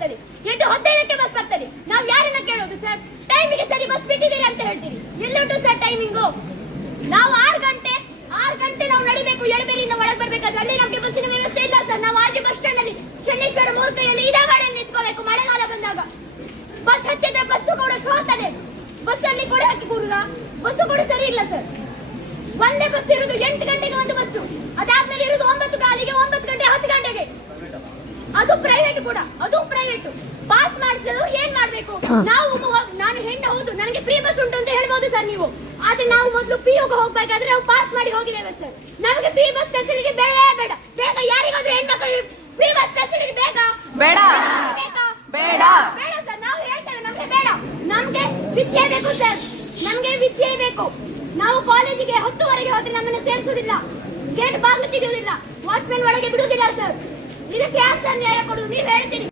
ಬರ್ತದೆ, 8:15ಕ್ಕೆ ಬಸ್ ಬರ್ತದೆ. ನಾವು ಯಾರನ್ನ ಕೇಳೋದು ಸರ್? ಟೈಮಿಗೆ ಸರಿ ಬಸ್ ಬಿಟ್ಟಿದ್ದೀರಿ ಅಂತ ಹೇಳ್ತೀರಿ. ಎಲ್ಲುಂಟು ಸರ್ ಟೈಮಿಂಗು? ನಾವು 6 ಗಂಟೆ ನಾವು ನಡಿಬೇಕು, ಎಳಬೇರಿಯಿಂದ ಒಳಗೆ ಬರ್ಬೇಕಾದ್ರೆ ಅಲ್ಲಿ ನಮಗೆ ಬಸ್ಸಿನ ವ್ಯವಸ್ಥೆ ಇಲ್ಲ ಸರ್. ನಾವು ಆಜು ಬಸ್ ಸ್ಟ್ಯಾಂಡ್ ಅಲ್ಲಿ ಶನೇಶ್ವರ ಮೂರ್ತಿಯಲ್ಲಿ ಇದೇ ಗಾಡಿ ನಿಂತ್ಕೋಬೇಕು. ಮಳೆಗಾಲ ಬಂದಾಗ ಬಸ್ ಹತ್ತಿದ್ರೆ ಬಸ್ಸು ಕೂಡ ಸೋತದೆ. ಬಸ್ ಅಲ್ಲಿ ಕೊಡೆ ಹಾಕಿ ಕೂಡುದ, ಬಸ್ಸು ಕೂಡ ಸರಿ ಇಲ್ಲ ಸರ್. ಒಂದೇ ಬಸ್ ಇರುವುದು 8 ಗಂಟೆಗೆ ಒಂದು ಬಸ್ಸು, ಅದಾದ್ಮೇಲೆ ಇರುವುದು 9 ಕಾಲಿಗೆ, 9 ಗಂಟೆ 10 ಗಂಟೆಗೆ. ಅದು ಪ್ರೈವೇಟ್ ಕೂಡ, ಅದು ಪ್ರೈವೇಟ್. ಪಾಸ್ ಮಾಡಿಸಲು ಏನ್ ಮಾಡ್ಬೇಕು ನಾವು? ನಾನು ಹೆಣ್ಣು ಹೌದು, ನನಗೆ ಫ್ರೀ ಬಸ್ ಉಂಟು ಅಂತ ಹೇಳ್ಬೋದು ಸರ್ ನೀವು. ಆದ್ರೆ ನಾವು ಮೊದಲು ಪಿಯುಗೆ ಹೋಗ್ಬೇಕಾದ್ರೆ ನಾವು ಪಾಸ್ ಮಾಡಿ ಹೋಗಿದ್ದೇವೆ ಸರ್. ನಮಗೆ ಫ್ರೀ ಬಸ್ ಫೆಸಿಲಿಟಿ ಬೇಡವೇ ಬೇಡ. ಬೇಗ ಯಾರಿಗಾದ್ರೂ ಹೆಣ್ಮಕ್ಳು ಫ್ರೀ ಬಸ್ ಫೆಸಿಲಿಟಿ ಬೇಕಾ? ಬೇಡ ಬೇಕಾ? ಬೇಡ ಬೇಡ ಸರ್. ನಾವು ಹೇಳ್ತೇವೆ ನಮ್ಗೆ ಬೇಡ. ನಮ್ಗೆ ವಿದ್ಯೆ ಬೇಕು ಸರ್, ನಮ್ಗೆ ವಿದ್ಯೆ ಬೇಕು. ನಾವು ಕಾಲೇಜಿಗೆ 10ವರೆಗೆ ಹೋದ್ರೆ ನಮ್ಮನ್ನು ಸೇರಿಸುವುದಿಲ್ಲ, ಗೇಟ್ ಬಾಗಿಲು ತೆಗೆಯುವುದಿಲ್ಲ, ವಾಚ್ಮೆನ್ ಒಳಗೆ ಬಿಡುವುದಿಲ್ಲ ಸರ್. ಇದಕ್ಕೆ ಯಾರು ಸರ್ ನ್ಯಾಯ ಕೊಡುವುದು? ನೀವು ಹೇಳ್ತೀರಿ.